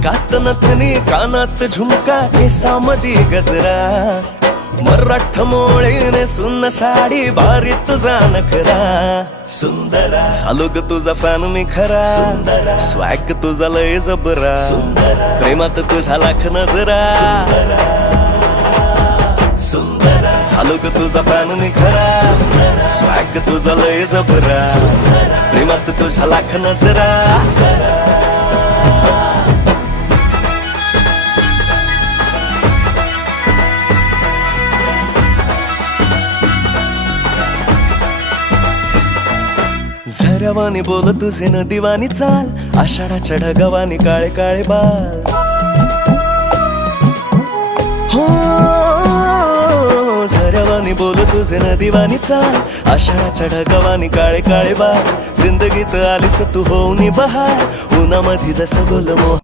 नाकात नथनी कानात झुमका केसामधी गजरा मराठ मोळीने सुन्न साडी भारी तुझा नखरा सुंदरा झालो ग तुझा फॅन मी खरा स्वॅग तुझा लय जबरा प्रेमात तुझा लाख नजरा सुंदरा झालो ग तुझा फॅन मी खरा स्वॅग तुझा लय जबरा प्रेमात तुझा लाख नजरा झऱ्यावानी बोल तुझे नदीवानी चाल आषाढाच्या ढगावानी काळे काळे बाल हो झऱ्यावानी बोल तुझे नदीवानी चाल आषाढाच्या ढगावानी काळे काळे बाल जिंदगीत आलीस तू होऊनी बहार उन्हामध्ये जसं बोल मोह